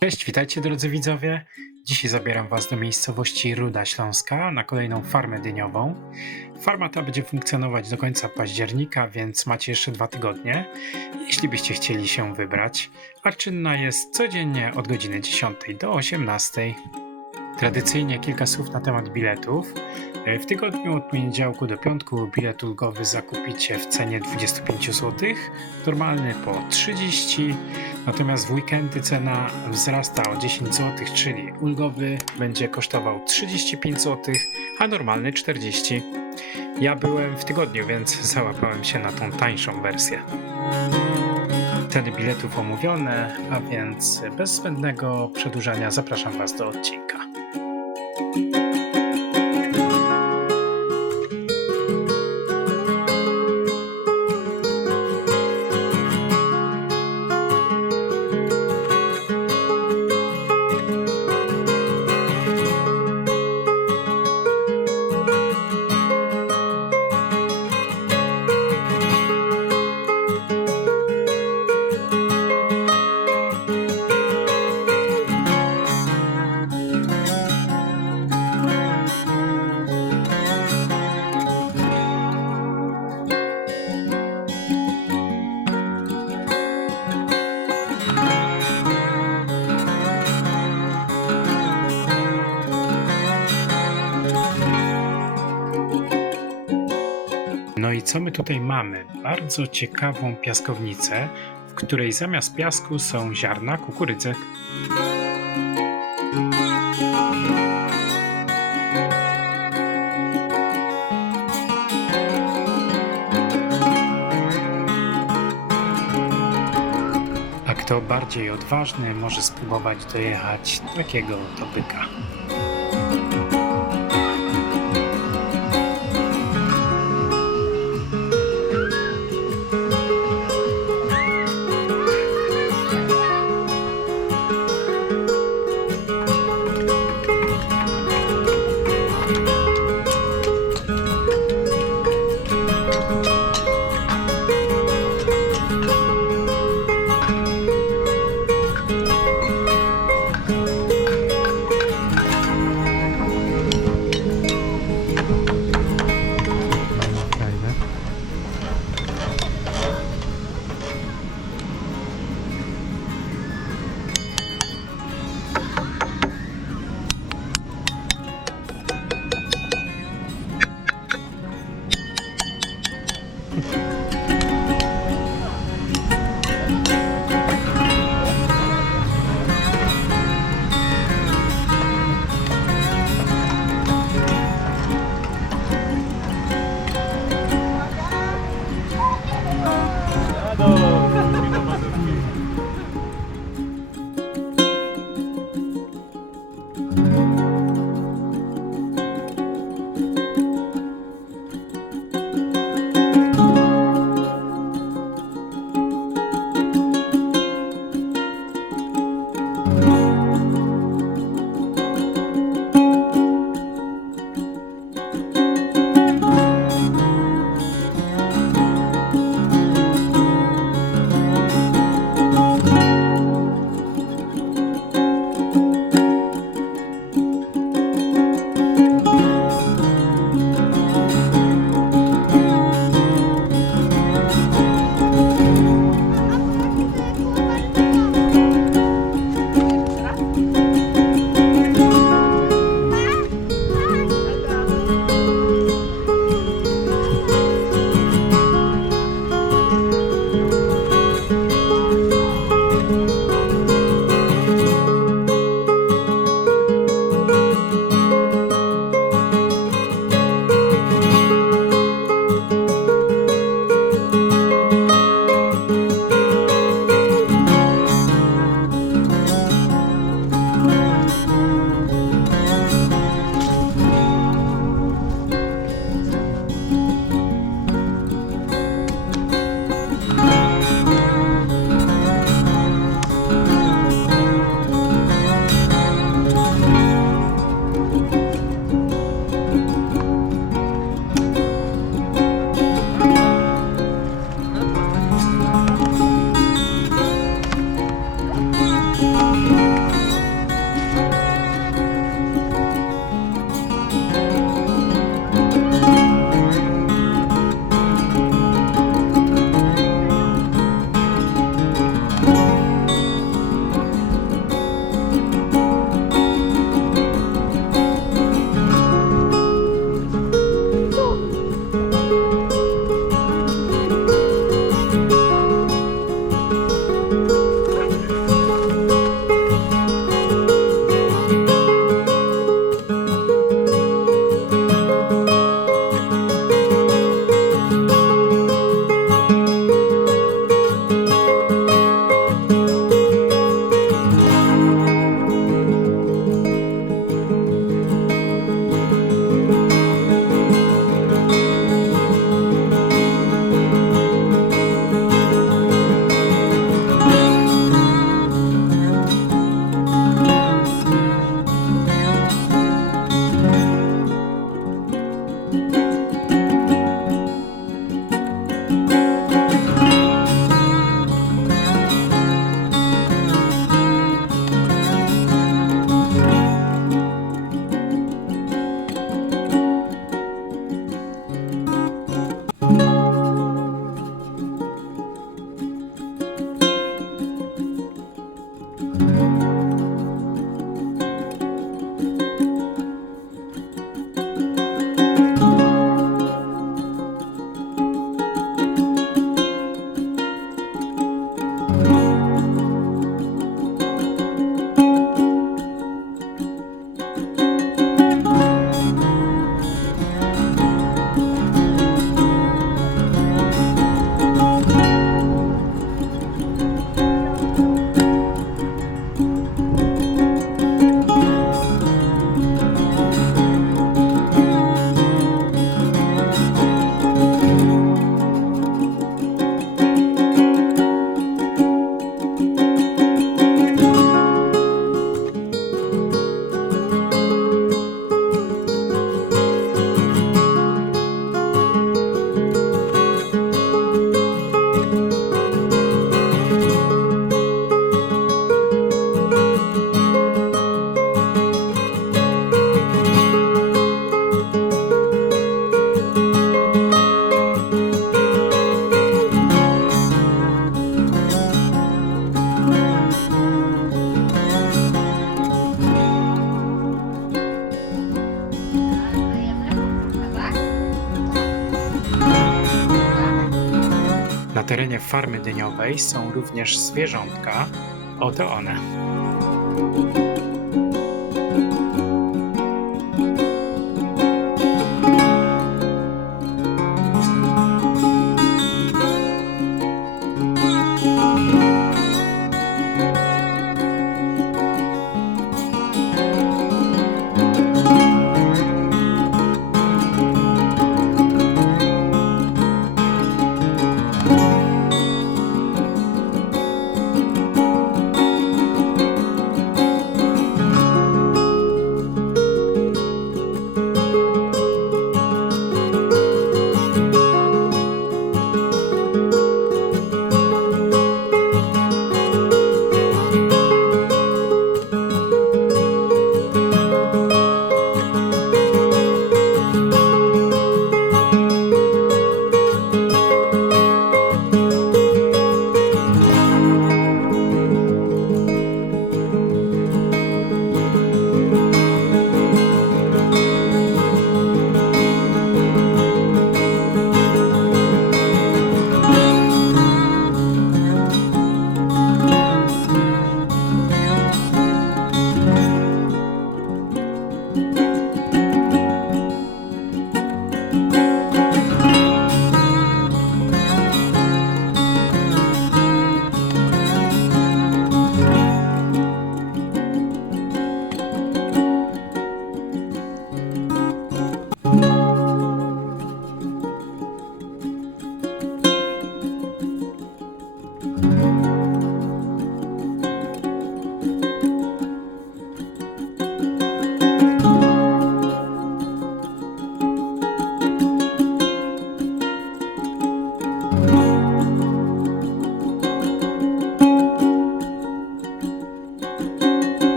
Cześć, witajcie drodzy widzowie. Dzisiaj zabieram Was do miejscowości Ruda Śląska na kolejną farmę dyniową. Farma ta będzie funkcjonować do końca października, więc macie jeszcze 2 tygodnie, jeśli byście chcieli się wybrać, a czynna jest codziennie od godziny 10 do 18. Tradycyjnie kilka słów na temat biletów. W tygodniu od poniedziałku do piątku bilet ulgowy zakupicie w cenie 25 zł, normalny po 30, natomiast w weekendy cena wzrasta o 10 zł, czyli ulgowy będzie kosztował 35 zł, a normalny 40. Ja byłem w tygodniu, więc załapałem się na tą tańszą wersję. Ceny biletów omówione, a więc bez zbędnego przedłużania zapraszam Was do odcinka. No i co my tutaj mamy? Bardzo ciekawą piaskownicę, w której zamiast piasku są ziarna kukurydzy. A kto bardziej odważny, może spróbować dojechać takiego oto byka. Na terenie farmy dyniowej są również zwierzątka. Oto one.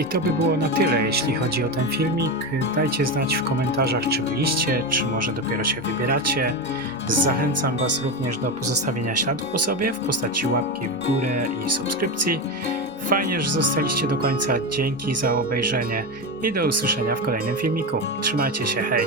I to by było na tyle, jeśli chodzi o ten filmik. Dajcie znać w komentarzach, czy byliście, czy może dopiero się wybieracie. Zachęcam Was również do pozostawienia śladu po sobie w postaci łapki w górę i subskrypcji. Fajnie, że zostaliście do końca. Dzięki za obejrzenie i do usłyszenia w kolejnym filmiku. Trzymajcie się, hej!